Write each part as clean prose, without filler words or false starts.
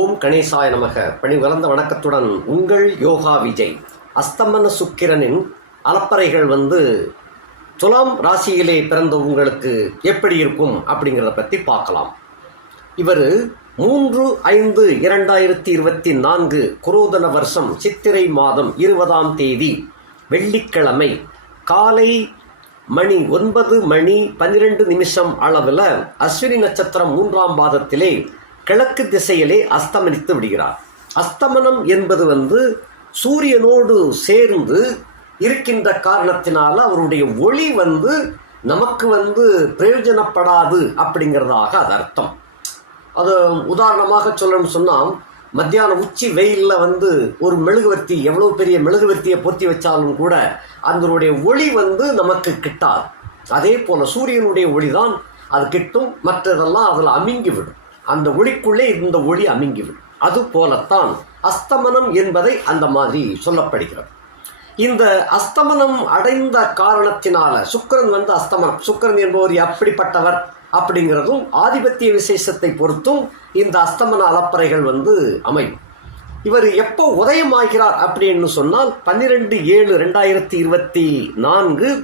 ஓம் கணேசாய நமக. பணி வளர்ந்த வணக்கத்துடன் உங்கள் யோகா விஜய். அஸ்தமன சுக்கிரனின் அலப்பறைகள் துலாம் ராசியிலே பிறந்த உங்களுக்கு எப்படி இருக்கும் அப்படிங்கிறத பற்றி பார்க்கலாம். இவர் 3/5/2024 குரோதன வருஷம் சித்திரை மாதம் 20ஆம் தேதி வெள்ளிக்கிழமை காலை மணி 9:12 அளவில் அஸ்வினி நட்சத்திரம் 3ஆம் பாதத்திலே கிழக்கு திசையிலே அஸ்தமனித்து விடுகிறார். அஸ்தமனம் என்பது சூரியனோடு சேர்ந்து இருக்கின்ற காரணத்தினால அவருடைய ஒளி நமக்கு பிரயோஜனப்படாது அப்படிங்கிறதாக அது அர்த்தம். அது உதாரணமாக சொல்லணும்னு சொன்னால், மத்தியானம் உச்சி வெயிலில் ஒரு மெழுகுவர்த்தி எவ்வளோ பெரிய மெழுகுவர்த்தியை பொருத்தி வச்சாலும் கூட அதனுடைய ஒளி நமக்கு கிட்டாது. அதே போல் சூரியனுடைய ஒளி தான் அது கிட்டும், மற்றதெல்லாம் அதில் அமிங்கிவிடும். அந்த ஒளிக்குள்ளே இந்த ஒளி அமிங்கிவிடும். அது போலத்தான் அஸ்தமனம் என்பதை அந்த மாதிரி சொல்லப்படுகிறது. இந்த அஸ்தமனம் அடைந்த காரணத்தினால சுக்கிரன் அஸ்தமனம், சுக்கிரன் என்பவர் எப்படிப்பட்டவர் அப்படிங்கிறதும் ஆதிபத்திய விசேஷத்தை பொறுத்தும் இந்த அஸ்தமன அலப்பறைகள் அமையும். இவர் எப்போ உதயமாகிறார் அப்படின்னு சொன்னால் 12/7/2024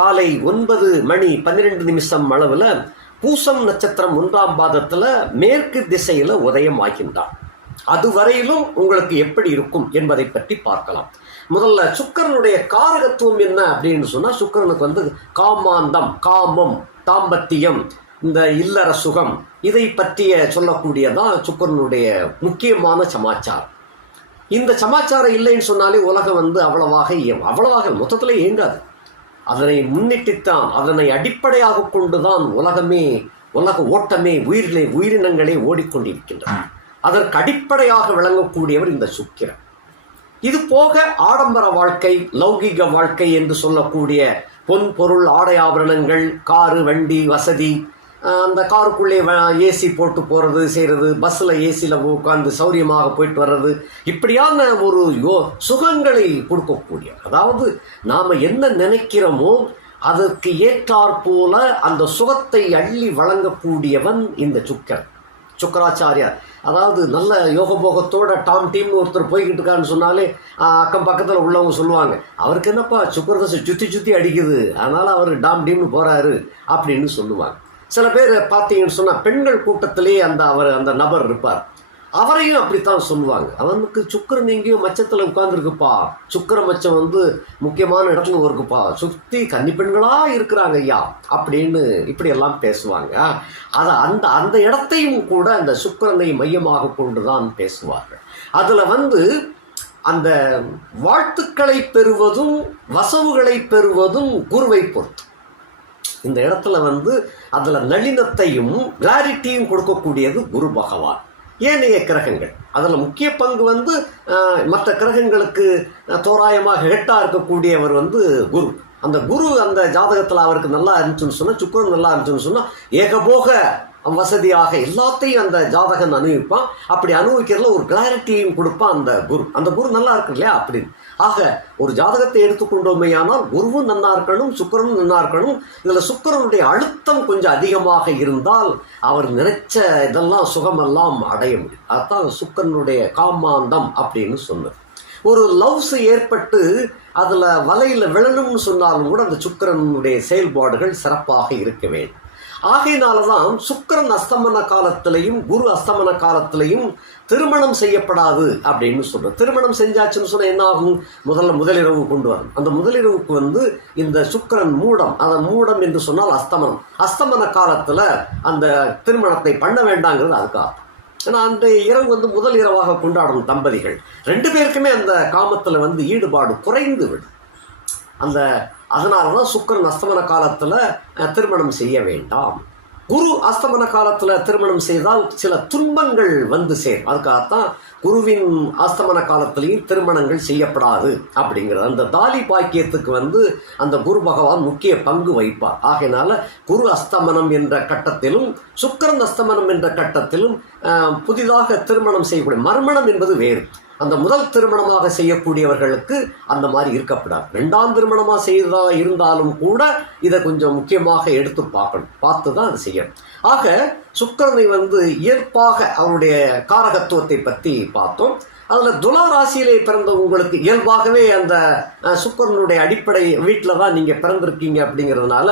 காலை 9:12 அளவில் பூசம் நட்சத்திரம் 1ஆம் பாதத்தில் மேற்கு திசையில் உதயமாகின்றார். அதுவரையிலும் உங்களுக்கு எப்படி இருக்கும் என்பதை பற்றி பார்க்கலாம். முதல்ல சுக்கிரனுடைய காரகத்துவம் என்ன அப்படின்னு சொன்னால், சுக்கிரனுக்கு காமாந்தம், காமம், தாம்பத்தியம், இந்த இல்லற சுகம், இதை பற்றிய சொல்லக்கூடியதான் சுக்கிரனுடைய முக்கியமான சமாச்சாரம். இந்த சமாச்சாரம் இல்லைன்னு சொன்னாலே உலகம் அவ்வளவாக மொத்தத்தில் இயங்காது. அதனை முன்னிட்டுத்தான், அதனை அடிப்படையாக கொண்டுதான் உலக ஓட்டமே, உயிரினங்களே ஓடிக்கொண்டிருக்கின்றன. அதற்கு அடிப்படையாக விளங்கக்கூடியவர் இந்த சுக்கிரன். இது போக ஆடம்பர வாழ்க்கை, லௌகிக வாழ்க்கை என்று சொல்லக்கூடிய பொன் பொருள், ஆடை ஆபரணங்கள், காரு, வண்டி வசதி, அந்த காருக்குள்ளே ஏசி போட்டு போகிறது செய்கிறது, பஸ்ஸில் ஏசியில் உட்காந்து சௌரியமாக போயிட்டு வர்றது, இப்படியான ஒரு சுகங்களை கொடுக்கக்கூடிய, அதாவது நாம் என்ன நினைக்கிறோமோ அதற்கு ஏற்றாற்போல அந்த சுகத்தை அள்ளி வழங்கக்கூடியவன் இந்த சுக்கராச்சாரியார். அதாவது நல்ல யோகபோகத்தோட டாம் டீம்னு ஒருத்தர் போய்கிட்டு இருக்காருன்னு சொன்னாலே அக்கம் பக்கத்தில் உள்ளவங்க சொல்லுவாங்க, அவருக்கு என்னப்பா சுக்கரதசை சுற்றி அடிக்குது, அதனால் அவர் டாம் டீம்னு போகிறாரு அப்படின்னு சொல்லுவாங்க. சில பேர் பார்த்தீங்கன்னு சொன்னால் பெண்கள் கூட்டத்திலே அந்த நபர் இருப்பார், அவரையும் அப்படித்தான் சொல்லுவாங்க. அவனுக்கு சுக்கிரன் எங்கேயோ மச்சத்தில் உட்கார்ந்துருக்குப்பா, சுக்கிர மச்சம் முக்கியமான இடத்துல இருக்குப்பா, சுற்றி கன்னி பெண்களாக இருக்கிறாங்க ஐயா அப்படின்னு இப்படியெல்லாம் பேசுவாங்க. அதை அந்த இடத்தையும் கூட அந்த சுக்கிரனை மையமாக கொண்டு தான் பேசுவார்கள். அதில் அந்த வாழ்த்துக்களை பெறுவதும் வசவுகளை பெறுவதும் குருவை பொறுத்து. இந்த இடத்துல அதில் நளினத்தையும் கிளாரிட்டியும் கொடுக்கக்கூடியது குரு பகவான். ஏனைய கிரகங்கள் அதில் முக்கிய பங்கு மற்ற கிரகங்களுக்கு தோராயமாக ஹெட்டாக இருக்கக்கூடியவர் குரு. அந்த குரு அந்த ஜாதகத்தில் அவருக்கு நல்லா இருந்துச்சுன்னு சொன்னால், சுக்கிரன் நல்லா இருந்துச்சுன்னு சொன்னால் ஏகபோக வசதியாக எல்லாத்தையும் அந்த ஜாதகன் அனுபவிப்பான். அப்படி அனுபவிக்கிறதுல ஒரு கிளாரிட்டியும் கொடுப்பான் அந்த குரு நல்லா இருக்கு இல்லையா அப்படின்னு. ஆக ஒரு ஜாதகத்தை எடுத்துக்கொண்டோமேயானால் குருவும் நன்னா இருக்கணும், சுக்கிரனும் நன்னா இருக்கணும். இதில் சுக்கிரனுடைய அழுத்தம் கொஞ்சம் அதிகமாக இருந்தால் அவர் நினைச்ச இதெல்லாம் சுகமெல்லாம் அடைய முடியும். அதுதான் சுக்கிரனுடைய காமாந்தம் அப்படின்னு சொன்னது. ஒரு லவ்ஸ் ஏற்பட்டு அதில் வலையில் விழணும்னு சொன்னாலும் கூட அந்த சுக்கிரனுடைய செயல்பாடுகள் சிறப்பாக இருக்க வேண்டும். ஆகையினால்தான் சுக்கிரன் அஸ்தமன காலத்திலையும் குரு அஸ்தமன காலத்திலையும் திருமணம் செய்யப்படாது அப்படின்னு சொல்கிறோம். திருமணம் செஞ்சாச்சுன்னு சொன்னால் என்ன ஆகும்? முதலிரவு கொண்டு வரும். அந்த முதலிரவுக்கு இந்த சுக்கிரன் மூடம், அந்த மூடம் என்று சொன்னால் அஸ்தமன காலத்தில் அந்த திருமணத்தை பண்ண வேண்டாங்கிறது அதுக்காக. ஏன்னா அந்த இரவு முதல் இரவாக கொண்டாடும் தம்பதிகள் 2 பேருக்குமே அந்த காமத்தில் ஈடுபாடு குறைந்து விடும். அதனால தான் சுக்கிரன் அஸ்தமன காலத்தில் திருமணம் செய்ய வேண்டாம். குரு அஸ்தமன காலத்தில் திருமணம் செய்தால் சில துன்பங்கள் சேரும். அதுக்காகத்தான் குருவின் அஸ்தமன காலத்திலையும் திருமணங்கள் செய்யப்படாது அப்படிங்கிறது. அந்த தாலி பாக்கியத்துக்கு அந்த குரு பகவான் முக்கிய பங்கு வைப்பார். ஆகையினால குரு அஸ்தமனம் என்ற கட்டத்திலும் சுக்கிரன் அஸ்தமனம் என்ற கட்டத்திலும் புதிதாக திருமணம் செய்யக்கூடிய மர்மணம் என்பது வேறு. அந்த முதல் திருமணமாக செய்யக்கூடியவர்களுக்கு அந்த மாதிரி இருக்கப்படாது. 2ஆம் திருமணமாக செய்தா இருந்தாலும் கூட இதை கொஞ்சம் முக்கியமாக எடுத்து பார்த்து தான் அது செய்யணும். ஆக சுக்கிரனை இயல்பாக அவருடைய காரகத்துவத்தை பற்றி பார்த்தோம். அதில் துலா ராசியிலே பிறந்த உங்களுக்கு இயல்பாகவே அந்த சுக்கிரனுடைய அடிப்படை வீட்டில் தான் நீங்கள் பிறந்திருக்கீங்க. அப்படிங்கிறதுனால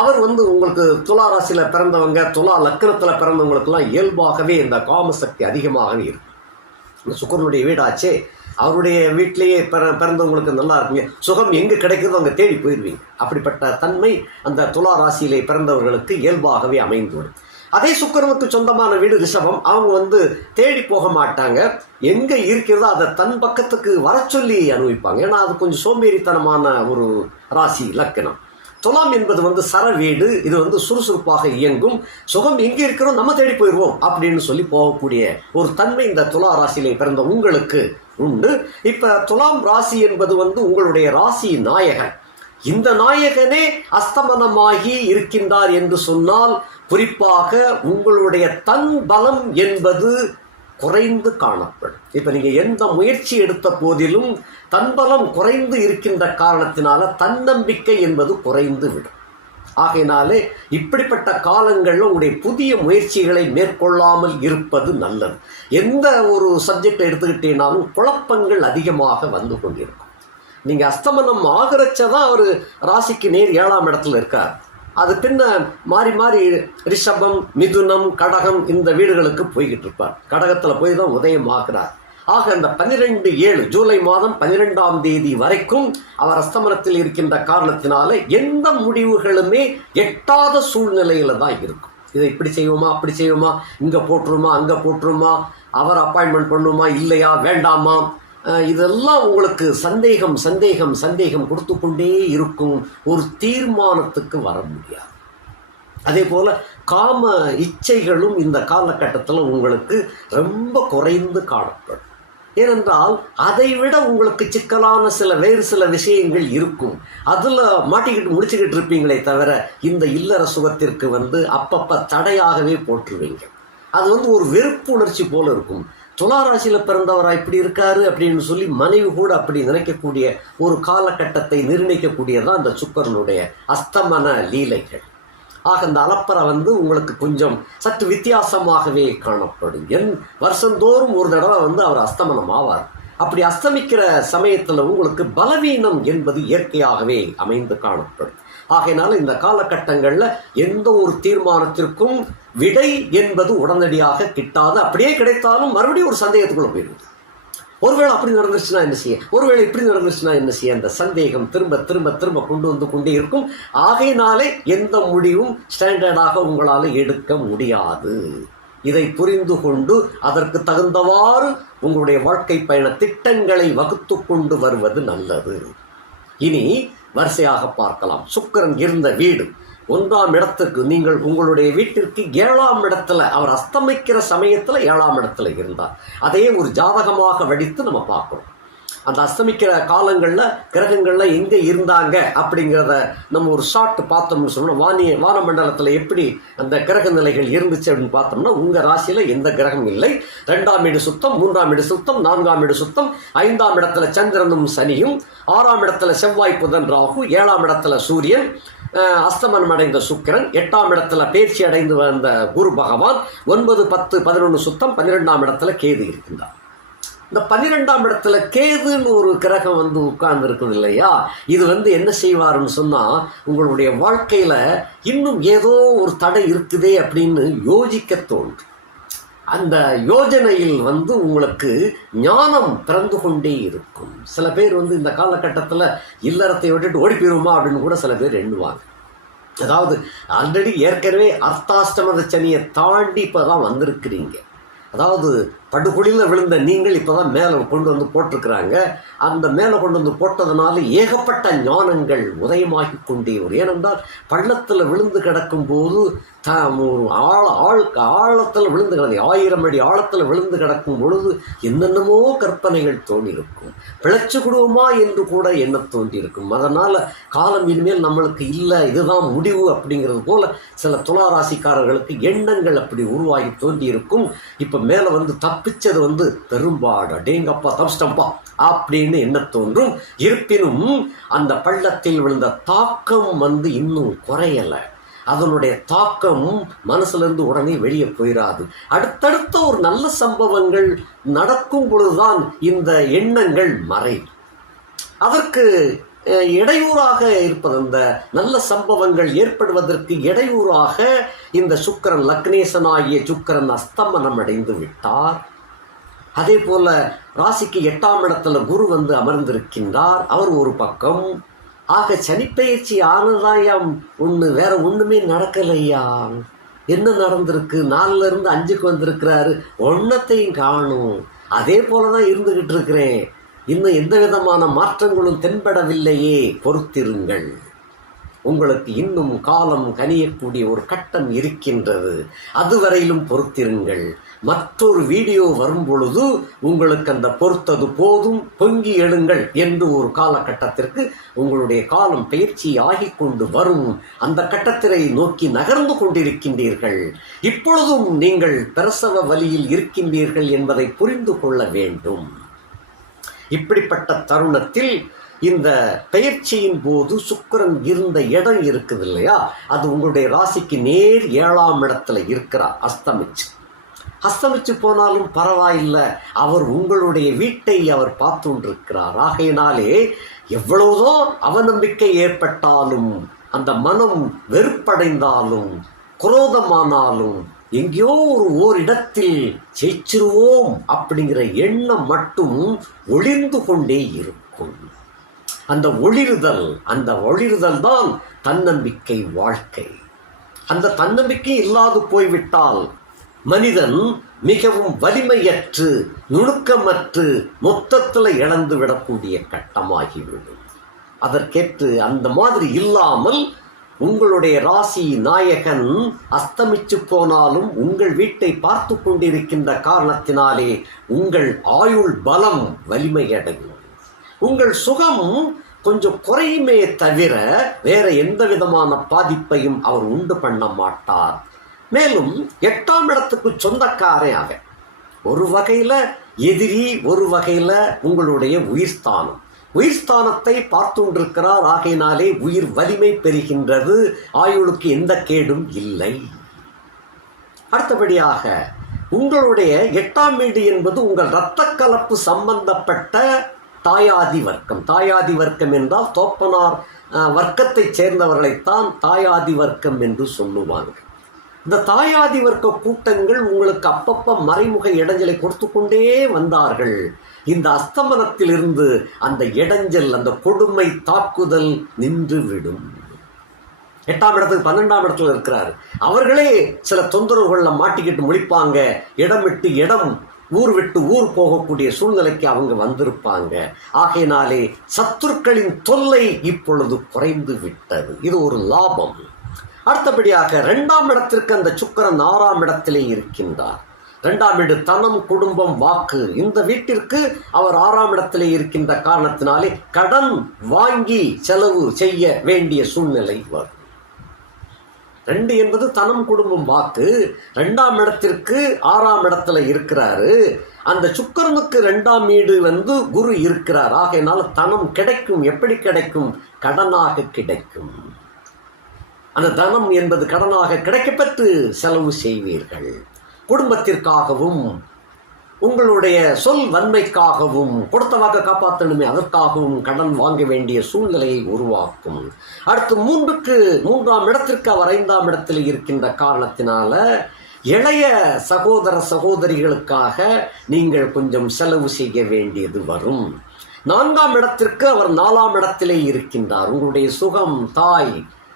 அவர் உங்களுக்கு துலா ராசியில் பிறந்தவங்க, துலா லக்னத்தில் பிறந்தவங்களுக்கெல்லாம் இயல்பாகவே இந்த காமசக்தி அதிகமாகவே இருக்கும். சுக்கிரனுடைய வீடாச்சே, அவருடைய வீட்டிலேயே பிறந்தவங்களுக்கு நல்லா இருக்குங்க, சுகம் எங்கே கிடைக்கிறதோ அங்கே தேடி போயிடுவீங்க. அப்படிப்பட்ட தன்மை அந்த துலா ராசியிலே பிறந்தவர்களுக்கு இயல்பாகவே அமைந்துவிடும். அதே சுக்கிரனுக்கு சொந்தமான வீடு ரிஷபம். அவங்க தேடி போக மாட்டாங்க, எங்கே இருக்கிறதோ அதை தன் பக்கத்துக்கு வர சொல்லி அனுபவிப்பாங்க. ஏன்னா அது கொஞ்சம் சோம்பேறித்தனமான ஒரு ராசி லக்கணம். துலாம் என்பது சர வீடு. இது சுறுசுறுப்பாக இயங்கும். சுகம் எங்கே இருக்கிறோம் நம்ம தேடி போயிடுவோம் அப்படின்னு சொல்லி போகக்கூடிய ஒரு தன்மை இந்த துலா ராசியிலே பிறந்த உங்களுக்கு உண்டு. இப்போ துலாம் ராசி என்பது உங்களுடைய ராசி நாயகன். இந்த நாயகனே அஸ்தமனமாகி இருக்கின்றார் என்று சொன்னால் குறிப்பாக உங்களுடைய தன் பலம் என்பது குறைந்து காணப்படும். இப்போ நீங்கள் எந்த முயற்சி எடுத்த போதிலும் தன்பலம் குறைந்து இருக்கின்ற காரணத்தினால தன்னம்பிக்கை என்பது குறைந்து விடும். ஆகையினாலே இப்படிப்பட்ட காலங்களில் உங்களுடைய புதிய முயற்சிகளை மேற்கொள்ளாமல் இருப்பது நல்லது. எந்த ஒரு சப்ஜெக்டை எடுத்துக்கிட்டீங்கனாலும் குழப்பங்கள் அதிகமாக வந்து கொண்டிருக்கும். நீங்கள் அஸ்தமனம் ஆகிறச்சதான் அவர் ராசிக்கு நேர் 7ஆம் இடத்துல இருக்கார். அது பின்ன மாறி மாறி ரிஷபம், மிதுனம், கடகம் இந்த வீடுகளுக்கு போய்கிட்டு இருப்பார். கடகத்தில் போய் தான் உதயம் ஆகிறார். ஆக அந்த 12/7 ஜூலை மாதம் 12ஆம் தேதி வரைக்கும் அவர் அஸ்தமனத்தில் இருக்கின்ற காரணத்தினால எந்த முடிவுகளுமே எட்டாத சூழ்நிலையில தான் இருக்கும். இதை இப்படி செய்வோமா, அப்படி செய்வோமா, இங்கே போட்டுருமா, அங்கே போட்டுருமா, அவர் அப்பாயின்மெண்ட் பண்ணுமா, இல்லையா, வேண்டாமா, இதெல்லாம் உங்களுக்கு சந்தேகம் சந்தேகம் சந்தேகம் கொடுத்து கொண்டே இருக்கும். ஒரு தீர்மானத்துக்கு வர முடியாது. அதே போல் காம இச்சைகளும் இந்த காலகட்டத்தில் உங்களுக்கு ரொம்ப குறைந்து காணப்படும். ஏனென்றால் அதை விட உங்களுக்கு சிக்கலான வேறு சில விஷயங்கள் இருக்கும். அதில் மாட்டிக்கிட்டு முடிச்சுக்கிட்டு இருப்பீங்களே தவிர இந்த இல்லற சுகத்திற்கு அப்பப்போ தடையாகவே போட்டுருவீங்க. அது ஒரு வெறுப்பு உணர்ச்சி போல இருக்கும். துளாராசியில் பிறந்தவரா இப்படி இருக்காரு அப்படின்னு சொல்லி மனைவி கூட அப்படி நினைக்கக்கூடிய ஒரு காலகட்டத்தை நிர்ணயிக்கக்கூடியதான் அந்த சுக்கிரனுடைய அஸ்தமன லீலைகள். ஆக அந்த அலப்பறை உங்களுக்கு கொஞ்சம் சற்று வித்தியாசமாகவே காணப்படும். வருஷந்தோறும் ஒரு தடவை அவர் அஸ்தமனம் ஆவார். அப்படி அஸ்தமிக்கிற சமயத்தில் உங்களுக்கு பலவீனம் என்பது இயற்கையாகவே அமைந்து காணப்படும். ஆகையினால இந்த காலகட்டங்களில் எந்த ஒரு தீர்மானத்திற்கும் விடை என்பது உடனடியாக கிட்டாது. அப்படியே கிடைத்தாலும் மறுபடியும் ஒரு சந்தேகத்துக்குள்ள போயிடுது. ஒருவேளை அப்படி நடந்துருச்சுன்னா என்ன செய்ய, ஒருவேளை இப்படி நடந்துருச்சுன்னா என்ன செய்ய, அந்த சந்தேகம் திரும்ப திரும்ப திரும்ப கொண்டு கொண்டே இருக்கும். ஆகையினாலே எந்த முடிவும் ஸ்டாண்டர்டாக உங்களால் எடுக்க முடியாது. இதை புரிந்து கொண்டு அதற்கு தகுந்தவாறு உங்களுடைய வாழ்க்கை பயண திட்டங்களை வகுத்து கொண்டு வருவது நல்லது. இனி வரிசையாக பார்க்கலாம். சுக்கிரன் இருந்த வீடு 1ஆம் இடத்துக்கு நீங்கள் உங்களுடைய வீட்டிற்கு 7ஆம் இடத்துல அவர் அஸ்தமிக்கிற சமயத்தில் 7ஆம் இடத்துல இருந்தார். அதையே ஒரு ஜாதகமாக வடித்து நம்ம பார்க்கணும். அந்த அஸ்தமிக்கிற காலங்களில் கிரகங்களில் எங்கே இருந்தாங்க அப்படிங்கிறத நம்ம ஒரு ஷார்ட் பார்த்தோம்னு சொன்னோம். வானமண்டலத்தில் எப்படி அந்த கிரக நிலைகள் இருந்துச்சு அப்படின்னு பார்த்தோம்னா உங்கள் ராசியில் எந்த கிரகம் இல்லை. 2ஆம் வீடு சுத்தம், 3ஆம் வீடு சுத்தம், 4ஆம் வீடு சுத்தம், 5ஆம் இடத்துல சந்திரனும் சனியும், 6ஆம் இடத்துல செவ்வாய் புதன் ராகு, 7ஆம் இடத்துல சூரியன், அஸ்தமனம் அடைந்த சுக்கிரன், 8ஆம் இடத்துல பேர்ச்சி அடைந்து வந்த குரு பகவான், 9, 10, 11 சுத்தம், 12ஆம் இடத்துல கேது இருக்கின்றார். இந்த 12ஆம் இடத்துல கேதுன்னு ஒரு கிரகம் உட்கார்ந்து இருக்குது இல்லையா, இது என்ன செய்வாருன்னு சொன்னால் உங்களுடைய வாழ்க்கையில் இன்னும் ஏதோ ஒரு தடை இருக்குதே அப்படின்னு யோசிக்க தோன்றும். அந்த யோஜனையில் உங்களுக்கு ஞானம் பிறந்து கொண்டே இருக்கும். சில பேர் இந்த காலகட்டத்தில் இல்லறத்தை விட்டுட்டு ஓடி போயிருமா அப்படின்னு கூட சில பேர் எண்ணுவாங்க. அதாவது ஆல்ரெடி ஏற்கனவே அர்த்தாஷ்டமத சனியை தாண்டி இப்போ தான் வந்திருக்கிறீங்க. அதாவது படுகொலியில் விழுந்த நீங்கள் இப்போ தான் மேலே கொண்டு போட்டிருக்கிறாங்க. அந்த மேலே கொண்டு போட்டதுனால ஏகப்பட்ட ஞானங்கள் உதயமாகி கொண்டே வரும். ஏனென்றால் பள்ளத்தில் விழுந்து கிடக்கும்போது ஆழத்தில் விழுந்து கிடந்து 1000 அடி ஆழத்தில் விழுந்து கிடக்கும் பொழுது என்னென்னமோ கற்பனைகள் தோன்றியிருக்கும். பிழைச்சு கொடுவோமா என்று கூட எண்ண தோன்றியிருக்கும். அதனால் காலம் இனிமேல் நம்மளுக்கு இல்லை, இதுதான் முடிவு அப்படிங்கிறது போல சில துளாராசிக்காரர்களுக்கு எண்ணங்கள் அப்படி உருவாகி தோன்றியிருக்கும். இப்போ மேலே தப்பிச்சது பெரும்பாடு, அடேங்கப்பா தப்பிச்சிட்டம்பா அப்படின்னு என்ன தோன்றும். இருப்பினும் அந்த பள்ளத்தில் விழுந்த தாக்கம் இன்னும் குறையலை. அதனுடைய தாக்கம் மனசுலேருந்து உடனே வெளியே போயிடாது. அடுத்தடுத்த ஒரு நல்ல சம்பவங்கள் நடக்கும் பொழுதுதான் இந்த எண்ணங்கள் மறையும். அதற்கு இடையூறாக இருப்பது, இந்த நல்ல சம்பவங்கள் ஏற்படுவதற்கு இடையூறாக இந்த சுக்கிரன், லக்னேசனாகிய சுக்கிரன் அஸ்தமனம் அடைந்து விட்டார். அதே போல ராசிக்கு 8ஆம் இடத்துல குரு அமர்ந்திருக்கின்றார். அவர் ஒரு பக்கம். ஆக சனிப்பெயர்ச்சி ஆனதாயாம் ஒன்று, வேற ஒன்றுமே நடக்கலையா. என்ன நடந்திருக்கு? 4ல் இருந்து 5க்கு வந்திருக்கிறாரு, ஒன்றத்தையும் காணும். அதே போலதான் இருந்துகிட்டு இருக்கிறேன், இன்னும் எந்த விதமான மாற்றங்களும் தென்படவில்லையே. பொறுத்திருங்கள், உங்களுக்கு இன்னும் காலம் கனியக்கூடிய ஒரு கட்டம் இருக்கின்றது. அதுவரையிலும் பொறுத்திருங்கள். மற்றொரு வீடியோ வரும் பொழுது உங்களுக்கு அந்த பொறுத்தது போதும், பொங்கி எழுங்கள் என்று ஒரு காலகட்டத்திற்கு உங்களுடைய காலம் பயிற்சி ஆகிக் கொண்டு வரும். அந்த கட்டத்தினை நோக்கி நகர்ந்து கொண்டிருக்கின்றீர்கள். இப்பொழுதும் நீங்கள் பிரசவ வலியில் இருக்கின்றீர்கள் என்பதை புரிந்து கொள்ள வேண்டும். இப்படிப்பட்ட தருணத்தில் இந்த பெயர்ச்சியின் போது சுக்கிரன் இருந்த இடம் இருக்குது இல்லையா, அது உங்களுடைய ராசிக்கு நேர் 7ஆம் இடத்துல இருக்கிறார். அஸ்தமிச்சு போனாலும் பரவாயில்லை, அவர் உங்களுடைய வீட்டை அவர் பார்த்து கொண்டிருக்கிறார். ஆகையினாலே எவ்வளவுதோ அவநம்பிக்கை ஏற்பட்டாலும், அந்த மனம் வெறுப்படைந்தாலும், குரோதமானாலும், எங்கேயோ ஓரிடத்தில் ஜெயிச்சிருவோம் அப்படிங்கிற எண்ணம் மட்டும் ஒளிர்ந்து கொண்டே இருக்கும். அந்த ஒளிருதல் தான் தன்னம்பிக்கை வாழ்க்கை. அந்த தன்னம்பிக்கை இல்லாது போய்விட்டால் மனிதன் மிகவும் வலிமையற்று, நுணுக்கமற்று, மொத்தத்தில் இழந்து விடக்கூடிய கட்டமாகிவிடும். அதற்கேற்று அந்த மாதிரி இல்லாமல் உங்களுடைய ராசி நாயகன் அஸ்தமிச்சு போனாலும் உங்கள் வீட்டை பார்த்து கொண்டிருக்கின்ற காரணத்தினாலே உங்கள் ஆயுள் பலம் வலிமையடையும். உங்கள் சுகம் கொஞ்சம் குறையுமே தவிர வேற எந்த விதமான பாதிப்பையும் அவர் உண்டு பண்ண மாட்டார். மேலும் 8ஆம் இடத்துக்கு சொந்தக்காரே ஆக, ஒரு வகையில் எதிரி, ஒரு வகையில் உங்களுடைய உயிர்ஸ்தானத்தை பார்த்து கொண்டிருக்கிறார். ஆகையினாலே உயிர் வலிமை பெறுகின்றது, ஆயுளுக்கு எந்த கேடும் இல்லை. அடுத்தபடியாக உங்களுடைய 8ஆம் வீடு என்பது உங்கள் இரத்த கலப்பு சம்பந்தப்பட்ட தாயாதி வர்க்கம். தாயாதி வர்க்கம் என்றால் தோப்பனார் வர்க்கத்தை சேர்ந்தவர்களைத்தான் தாயாதி வர்க்கம் என்று சொல்லுவாங்க. இந்த தாயாதி வர்க்க கூட்டங்கள் உங்களுக்கு அப்பப்ப மறைமுக இடைஞ்சலை கொடுத்து கொண்டே வந்தார்கள். இந்த அஸ்தமனத்திலிருந்து அந்த இடைஞ்சல், அந்த கொடுமை தாக்குதல் நின்று விடும். 8ஆம் இடத்துக்கு 12ஆம் இடத்துல இருக்கிறாரு. அவர்களே சில தொந்தரவுகளில் மாட்டிக்கிட்டு முழிப்பாங்க. இடம் விட்டு இடம், ஊர் விட்டு ஊர் போகக்கூடிய சூழ்நிலைக்கு அவங்க வந்திருப்பாங்க. ஆகையினாலே சத்துருக்களின் தொல்லை இப்பொழுது குறைந்து விட்டது. இது ஒரு லாபம். அடுத்தபடியாக 2ஆம் இடத்திற்கு அந்த சுக்கிரன் 6ஆம் இடத்திலே இருக்கின்றார். 2ஆம் வீடு தனம், குடும்பம், வாக்கு. இந்த வீட்டிற்கு அவர் 6ஆம் இடத்திலே இருக்கின்ற காரணத்தினாலே கடன் வாங்கி செலவு செய்ய வேண்டிய சூழ்நிலை வரும். 2 என்பது தனம், குடும்பம், வாக்கு. 2ஆம் இடத்திற்கு 6ஆம் இடத்துல இருக்கிறாரு. அந்த சுக்கிரனுக்கு 2ஆம் வீடு குரு இருக்கிறார். ஆகையினால தனம் கிடைக்கும். எப்படி கிடைக்கும்? கடனாக கிடைக்கும். அந்த தனம் என்பது கடனாக கிடைக்கப்பெற்று செலவு செய்வீர்கள். குடும்பத்திற்காகவும், உங்களுடைய சொல் வன்மைக்காகவும், கொடுத்த வாக்கை காப்பாற்றணுமே அதற்காகவும் கடன் வாங்க வேண்டிய சூழ்நிலையை உருவாக்கும். அடுத்து 3ஆம் இடத்திற்கு அவர் 5ஆம் இடத்தில் இருக்கின்ற காரணத்தினால இளைய சகோதர சகோதரிகளுக்காக நீங்கள் கொஞ்சம் செலவு செய்ய வேண்டியது வரும். 4ஆம் இடத்திற்கு அவர் 4ஆம் இடத்திலே இருக்கின்றார். உங்களுடைய சுகம், தாய்,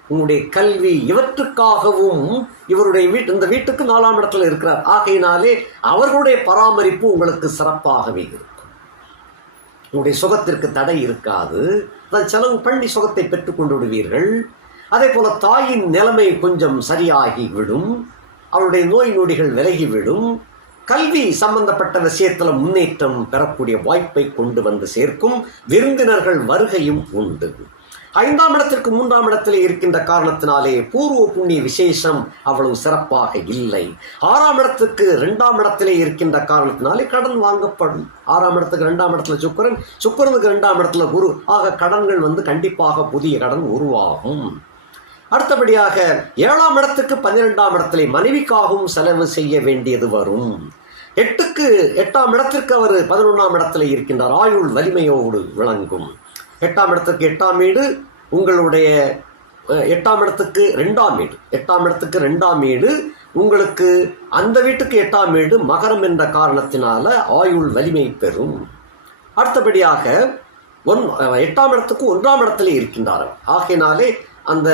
உங்களுடைய கல்வி, இவற்றுக்காகவும் இவருடைய இந்த வீட்டுக்கு 4ஆம் இடத்துல இருக்கிறார். ஆகையினாலே அவர்களுடைய பராமரிப்பு உங்களுக்கு சிறப்பாகவே இருக்கும். உங்களுடைய சுகத்திற்கு தடை இருக்காது. அதை செலவு பண்ணி சுகத்தை பெற்றுக்கொண்டு விடுவீர்கள். அதே போல தாயின் நிலைமை கொஞ்சம் சரியாகிவிடும். அவருடைய நோய் நொடிகள் விலகிவிடும். கல்வி சம்பந்தப்பட்ட விஷயத்தில் முன்னேற்றம் பெறக்கூடிய வாய்ப்பை கொண்டு வந்து சேர்க்கும். விருந்தினர்கள் வருகையும் உண்டு. 5ஆம் இடத்திற்கு 3ஆம் இடத்திலே இருக்கின்ற காரணத்தினாலே பூர்வ புண்ணிய விசேஷம் அவ்வளவு சிறப்பாக இல்லை. 6ஆம் இடத்துக்கு 2ஆம் இடத்திலே இருக்கின்ற காரணத்தினாலே கடன் வாங்கப்படும். 6ஆம் இடத்துக்கு 2ஆம் இடத்துல சுக்கிரன், சுக்கிரனுக்கு 2ஆம் இடத்துல குரு. ஆக கடன்கள் கண்டிப்பாக புதிய கடன் உருவாகும். அடுத்தபடியாக 7ஆம் இடத்துக்கு 12ஆம் இடத்திலே மனைவிக்காகவும் செலவு செய்ய வேண்டியது வரும். 8ஆம் இடத்திற்கு அவர் 11ஆம் இடத்திலே இருக்கின்றார். ஆயுள் வலிமையோடு விளங்கும். 8ஆம் இடத்துக்கு 8ஆம் வீடு உங்களுடைய 8ஆம் இடத்துக்கு 2ஆம் வீடு. 8ஆம் இடத்துக்கு 2ஆம் வீடு உங்களுக்கு அந்த வீட்டுக்கு 8ஆம் வீடு மகரம் என்ற காரணத்தினால ஆயுள் வலிமை பெறும். அடுத்தபடியாக 8ஆம் இடத்துக்கு 1ஆம் இடத்திலே இருக்கின்றார். ஆகையினாலே அந்த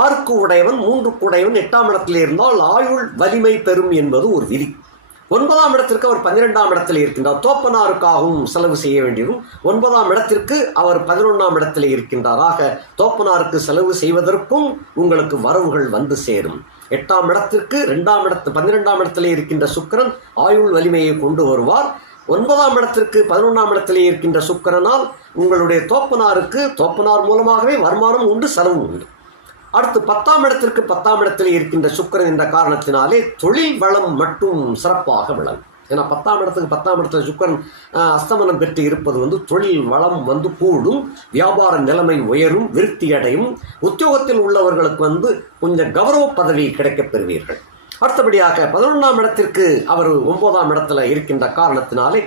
6க்கு உடையவன் 3க்கு உடையவன் 8ஆம் இடத்திலே இருந்தால் ஆயுள் வலிமை பெறும் என்பது ஒரு விதி. 9ஆம் இடத்திற்கு அவர் 12ஆம் இடத்தில் இருக்கின்றார். தோப்பனாருக்காகவும் செலவு செய்ய வேண்டியதும் 9ஆம் இடத்திற்கு அவர் 11ஆம் இடத்தில் இருக்கின்றார். ஆக தோப்பனாருக்கு செலவு செய்வதற்கும் உங்களுக்கு வரவுகள் வந்து சேரும். 8ஆம் இடத்திற்கு 12ஆம் இடத்திலே இருக்கின்ற சுக்கிரன் ஆயுள் வலிமையை கொண்டு வருவார். 9ஆம் இடத்திற்கு 11ஆம் இடத்திலே இருக்கின்ற சுக்கிரனால் உங்களுடைய தோப்பனார் மூலமாகவே வருமானம் உண்டு, செலவு உண்டு. அடுத்து 10ஆம் இடத்திற்கு 10ஆம் இடத்திலே இருக்கின்ற சுக்கிரன் என்ற காரணத்தினாலே தொழில் வளம் மட்டும் சிறப்பாக விளங்கும். ஏன்னா 10ஆம் இடத்துக்கு 10ஆம் இடத்துல சுக்கிரன் அஸ்தமனம் பெற்று இருப்பது தொழில் வளம் கூடும், வியாபார நிலைமை உயரும், விருத்தி அடையும். உத்தியோகத்தில் உள்ளவர்களுக்கு கொஞ்சம் கௌரவ பதவி கிடைக்கப் பெறுவீர்கள். அடுத்தபடியாக 11ஆம் இடத்திற்கு அவர் 9ஆம் இடத்துல இருக்கின்ற காரணத்தினாலே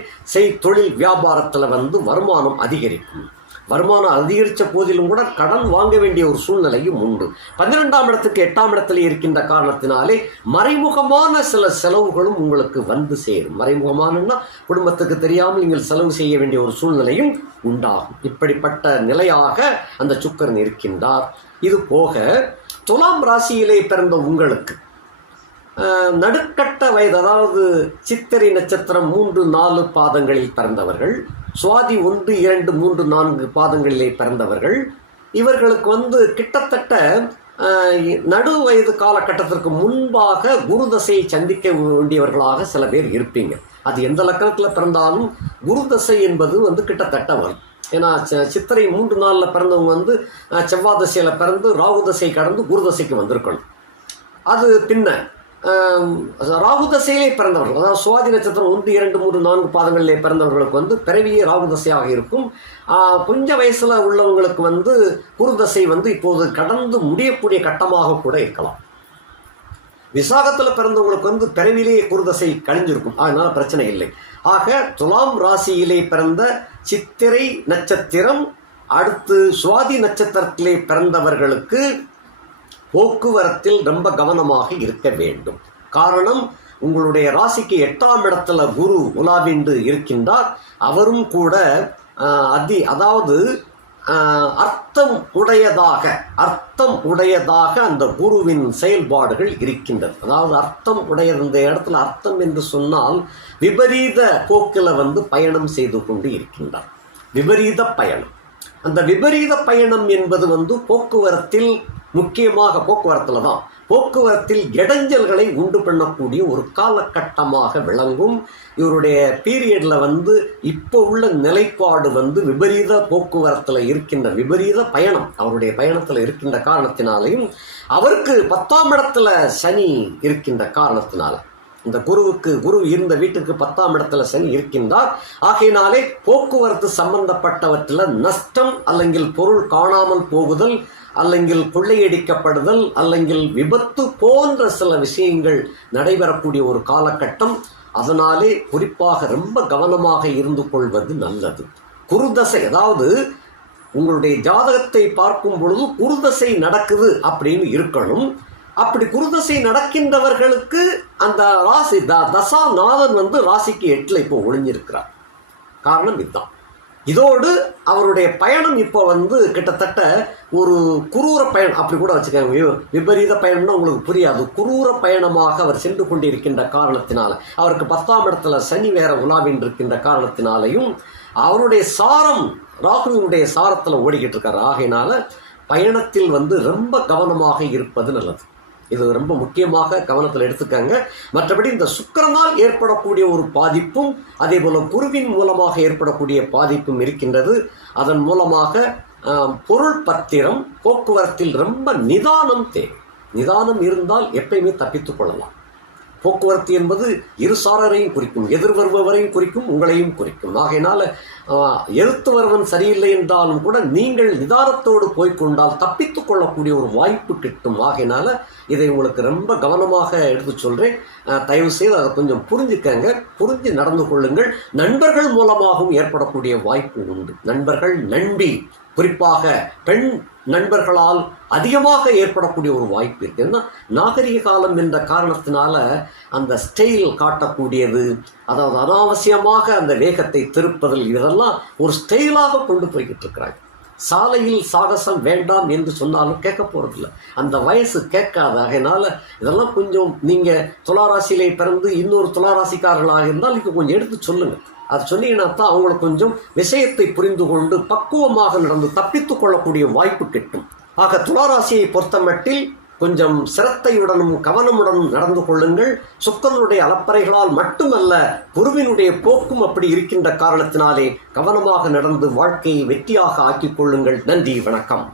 தொழில் வியாபாரத்தில் வருமானம் அதிகரிக்கும். வருமானம் அதிகரித்த போதிலும் கூட கடன் வாங்க வேண்டிய ஒரு சூழ்நிலையும் உண்டு. 12ஆம் இடத்துக்கு 8ஆம் இடத்துல இருக்கின்ற காரணத்தினாலே மறைமுகமான சில செலவுகளும் உங்களுக்கு வந்து சேரும். மறைமுகமானன்னா குடும்பத்துக்கு தெரியாமல் நீங்கள் செலவு செய்ய வேண்டிய ஒரு சூழ்நிலையும் உண்டாகும். இப்படிப்பட்ட நிலையாக அந்த சுக்கிரன் இருக்கின்றார். இது போக துலாம் ராசியிலே பிறந்த உங்களுக்கு நடுக்கட்ட வயது, அதாவது சித்திரை நட்சத்திரம் 3, 4 பாதங்களில் பிறந்தவர்கள், சுவாதி 1, 2, 3, 4 பாதங்களிலே பிறந்தவர்கள், இவர்களுக்கு கிட்டத்தட்ட நடு வயது காலகட்டத்திற்கு முன்பாக குருதசையை சந்திக்க வேண்டியவர்களாக சில பேர் இருப்பீங்க. அது எந்த லக்கணத்தில் பிறந்தாலும் குருதசை என்பது கிட்டத்தட்ட வரும். ஏன்னா சித்திரை 3, 4 பிறந்தவங்க செவ்வாய் தசையில் பிறந்து ராகு தசை கடந்து குருதசைக்கு வந்திருக்கணும். அது பின்ன ராகு தசையிலே பிறந்தவர்கள், அதாவது சுவாதி நட்சத்திரம் 1, 2, 3, 4 பாதங்களிலே பிறந்தவர்களுக்கு பிறவியே ராகு தசையாக இருக்கும். கொஞ்சம் வயசுல உள்ளவங்களுக்கு குருதசை இப்போது கடந்து முடியக்கூடிய கட்டமாக கூட இருக்கலாம். விசாகத்தில் பிறந்தவங்களுக்கு பிறவிலேயே குருதசை கழிஞ்சிருக்கும், அதனால பிரச்சனை இல்லை. ஆக துலாம் ராசியிலே பிறந்த சித்திரை நட்சத்திரம் அடுத்து சுவாதி நட்சத்திரத்திலே பிறந்தவர்களுக்கு போக்குவரத்தில் ரொம்ப கவனமாக இருக்க வேண்டும். காரணம், உங்களுடைய ராசிக்கு 8ஆம் இடத்துல குரு உலாவிண்டு இருக்கின்றார். அவரும் கூட அதாவது அர்த்தம் உடையதாக அந்த குருவின் செயல்பாடுகள் இருக்கின்றது. அதாவது அர்த்தம் உடையது, இந்த இடத்துல அர்த்தம் என்று சொன்னால் விபரீத போக்கில் பயணம் செய்து கொண்டு இருக்கின்றார். விபரீத பயணம். அந்த விபரீத பயணம் என்பது போக்குவரத்தில், முக்கியமாக போக்குவரத்தில் இடைஞ்சல்களை உண்டு பண்ணக்கூடிய ஒரு காலகட்டமாக விளங்கும். இவருடைய பீரியடில் இப்போ உள்ள நிலைப்பாடு விபரீத போக்குவரத்தில் இருக்கின்ற விபரீத பயணம், அவருடைய பயணத்தில் இருக்கின்ற காரணத்தினாலையும் அவருக்கு 10ஆம் இடத்துல சனி இருக்கின்ற காரணத்தினால, இந்த குரு இருந்த வீட்டுக்கு 10ஆம் இடத்துல சனி இருக்கின்றார். ஆகையினாலே போக்குவரத்து சம்பந்தப்பட்டவற்றில் நஷ்டம், அல்லங்கில் பொருள் காணாமல் போகுதல், அல்லங்கில் கொள்ளையடிக்கப்படுதல், அல்லங்கில் விபத்து போன்ற சில விஷயங்கள் நடைபெறக்கூடிய ஒரு காலகட்டம். அதனாலே குறிப்பாக ரொம்ப கவனமாக இருந்து கொள்வது நல்லது. குருதசை, அதாவது உங்களுடைய ஜாதகத்தை பார்க்கும் பொழுது குருதசை நடக்குது அப்படின்னு இருக்கணும். அப்படி குருதசை நடக்கின்றவர்களுக்கு அந்த ராசி தசாநாதன் ராசிக்கு 8ல் இப்போ ஒளிஞ்சிருக்கிறார். காரணம் இதுதான். இதோடு அவருடைய பயணம் இப்போ கிட்டத்தட்ட ஒரு குரூர பயணம் அப்படி கூட வச்சுக்கோங்க. விபரீத பயணம்னா உங்களுக்கு புரியாது. குரூர பயணமாக அவர் சென்று கொண்டிருக்கின்ற காரணத்தினால, அவருக்கு 10ஆம் இடத்துல சனி வேற உலாவின் இருக்கின்ற காரணத்தினாலையும் அவருடைய சாரம் ராகுவினுடைய சாரத்தில் ஓடிக்கிட்டு இருக்கார். ஆகையினால பயணத்தில் ரொம்ப கவனமாக இருப்பது நல்லது. இது ரொம்ப முக்கியமாக கவனத்தில் எடுத்துக்காங்க. மற்றபடி இந்த சுக்கிரனால் ஏற்படக்கூடிய ஒரு பாதிப்பும், அதே போல குருவின் மூலமாக ஏற்படக்கூடிய பாதிப்பும் இருக்கின்றது. அதன் மூலமாக பொருள் பத்திரம், போக்குவரத்தில் ரொம்ப நிதானம் தேவை. நிதானம் இருந்தால் எப்பயுமே தப்பித்துக் கொள்ளலாம். போக்குவரத்து என்பது இரு சாரரையும் குறிக்கும், எதிர் வருபவரையும் குறிக்கும், உங்களையும் குறிக்கும். ஆகையினால எதிர்த்து வருவன் சரியில்லை என்றாலும் கூட நீங்கள் நிதானத்தோடு போய்கொண்டால் தப்பித்துக் கொள்ளக்கூடிய ஒரு வாய்ப்பு கிட்டும். ஆகையினால இதை உங்களுக்கு ரொம்ப கவனமாக எடுத்து சொல்கிறேன். தயவு செய்து அதை கொஞ்சம் புரிஞ்சுக்கங்க, புரிஞ்சு நடந்து கொள்ளுங்கள். நண்பர்கள் மூலமாகவும் ஏற்படக்கூடிய வாய்ப்பு உண்டு. நண்பர்கள், நண்பி, குறிப்பாக பெண் நண்பர்களால் அதிகமாக ஏற்படக்கூடிய ஒரு வாய்ப்பு இருக்கு. ஏன்னா நாகரிக காலம் என்ற காரணத்தினால அந்த ஸ்டைல் காட்டக்கூடியது, அதாவது அனாவசியமாக அந்த வேகத்தை திருப்பதில், இதெல்லாம் ஒரு ஸ்டைலாக கொண்டு போய்கிட்டு இருக்கிறாங்க. சாலையில் சாகசம் வேண்டாம் என்று சொன்னாலும் கேட்க போறதில்ல, அந்த வயசு கேட்காத. அதனால இதெல்லாம் கொஞ்சம் நீங்க துளாராசியிலே பிறந்து இன்னொரு துளாராசிக்காரர்களாக இருந்தால் இதுக்கு கொஞ்சம் எடுத்து சொல்லுங்க. அது சொன்னீங்கன்னா தான் அவங்களுக்கு கொஞ்சம் விஷயத்தை புரிந்து கொண்டு பக்குவமாக நடந்து தப்பித்துக் கொள்ளக்கூடிய வாய்ப்பு கிட்டும். ஆக துளாராசியை பொறுத்தமட்டில் கொஞ்சம் சிரத்தையுடனும் கவனமுடனும் நடந்து கொள்ளுங்கள். சுக்கரனுடைய அலப்பறைகளால் மட்டுமல்ல, குருவினுடைய போக்கும் அப்படி இருக்கின்ற காரணத்தினாலே கவனமாக நடந்து வாழ்க்கையை வெற்றியாக ஆக்கிக் கொள்ளுங்கள். நன்றி, வணக்கம்.